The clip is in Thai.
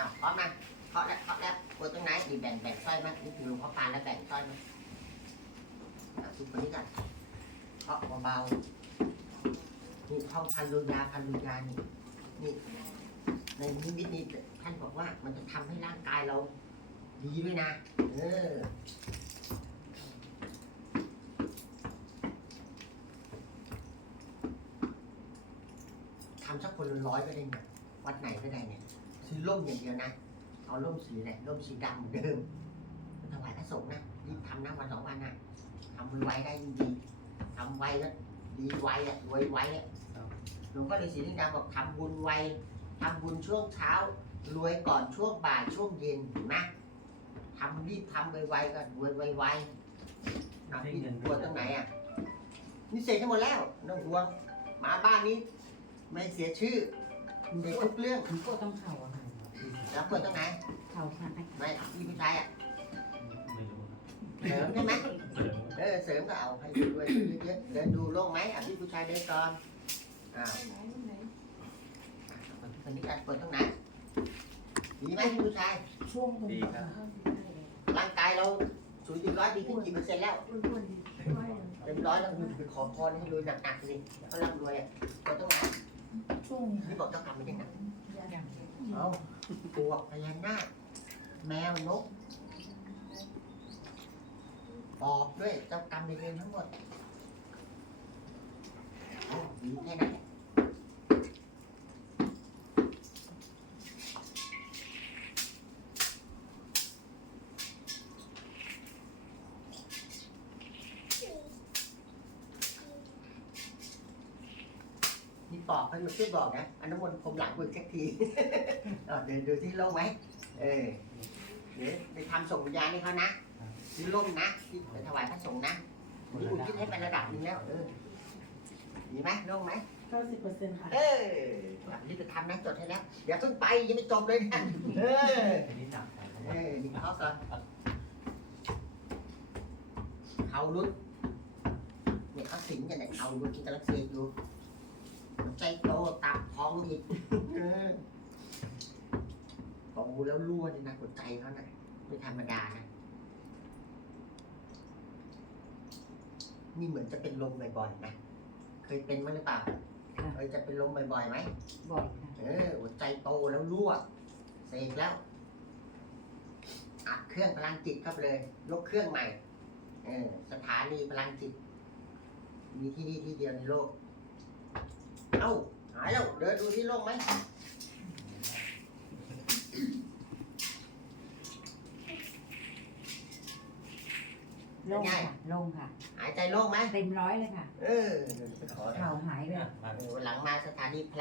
เอาพร้อมนะเคาะแล้วเคาะแล้วปวดตรงไหนนี่แบ่งแบ่งสร้อยมั้ยนี่คือหลวงพ่อปานแล้วแบ่งสร้อยมั้ยอะทุกคนนี้กันเคาะเบาๆนี่ท่องพันลุยาพันลุยานี่นี่ในนิมิตนี้ท่านบอกว่ามันจะทำให้ร่างกายเรา ดีด้วยนะ เออ ทำสักคนละร้อยก็ได้เนี่ย วัดไหนก็ได้เนี่ย ร่มอย่างเดียวนะ เอาร่มสีอะไรร่มสีดำเหมือนเดิมถวายพระสงฆ์นะรีบทำนะวันสองวันนะทำไวๆได้ยิ่งดีทำไวแล้วดีไวอะรวยไวอะหลวงพ่อฤาษีลิดำบอกทำบุญไวทำบุญช่วงเช้ารวยก่อนช่วงบ่ายช่วงเย็นเห็นไหมทำรีบทำไวๆก็รวยไวๆเอาพี่ปวดตรงไหนอะนี่เสร็จทั้งหมดแล้วน้องห่วมาบ้านนี้ ไม่เสียชื่อเด็กทุกเรื่องผมปวดต้องเข่าอะ แล้วปวดตรงไหน เข่าค่ะไม่พี่ผู้ชายอะ ไม่รู้เสริมใช่ไหมเสริมเออเสริมก็เอาให้ดูด้วยเยอะๆเดินดูโล่งไหมอะพี่ผู้ชายเดินก่อนอ้าวอะคนนี้การปวดตรงไหนดีไหมพี่ผู้ชาย ช่วงตรงดีนี้ครับร่างกายเราศูนย์จุดร้อยดีขึ้นกี่เปอร์เซ็นต์แล้ว เต็มร้อยแล้วไปขอพรให้รวยหนักๆสิก็ร่ำรวยอะปวดตรงไหนช่วง นี้นี่บอกเจ้ากรรมไม่ใช่หนักอย่างเอา ปวกพญานาคแมวนกปอบด้วยเจ้ากรรมในเวรทั้งหมดโอ้ดีแค่นั้น แหละนี่ปอบเขาอยู่ช่วยบอกนะอันน้ำมนต์ผมหลังกูอีกสักที เอาเดี๋ยวดูที่โล่งไหมเออเดี๋ยวไปทำส่งวิญญาณให้เขานะที่โล่งนะที่ไปถวายพระสงฆ์นะนี่อุทิศให้ไประดับหนึงแล้ว เออดีไหมโล่งไหม เก้าสิบเปอร์เซ็นต์ค่ะ เออรีบไปทำนะจดให้แล้วอย่าเพิ่งไปยังไม่จบเลยนะเออ อันนี้หนักไปเออนี่เขาก่อนเขารุดเนี่ยเขาสิงกันเนี่ยเขารุดที่กำลังเสกอยู่ หัวใจโตตับพองอีกเออโตแล้วรั่วนี่นะหัวใจเขานะไม่ธรรมดานะนี่เหมือนจะเป็นลมบ่อยๆนะเคยเป็นมั้ยหรือเปล่าเคยจะเป็นลมบ่อยๆไหมบ่อยค่ะเออหัวใจโตแล้วรั่วเสกแล้วอัดเครื่องพลังจิตเข้าไปเลยยกเครื่องใหม่เออสถานีพลังจิต มีที่นี่ที่เดียวในโลก เอ้าหายแล้วเดินดูที่โลกไหมลงค่ะลงค่ะ หายใจโล่งไหมเต็มร้อยเลยค่ะ เออไปขอเข่าหายเลยอะมาเออวันหลังมาสถานีพลัง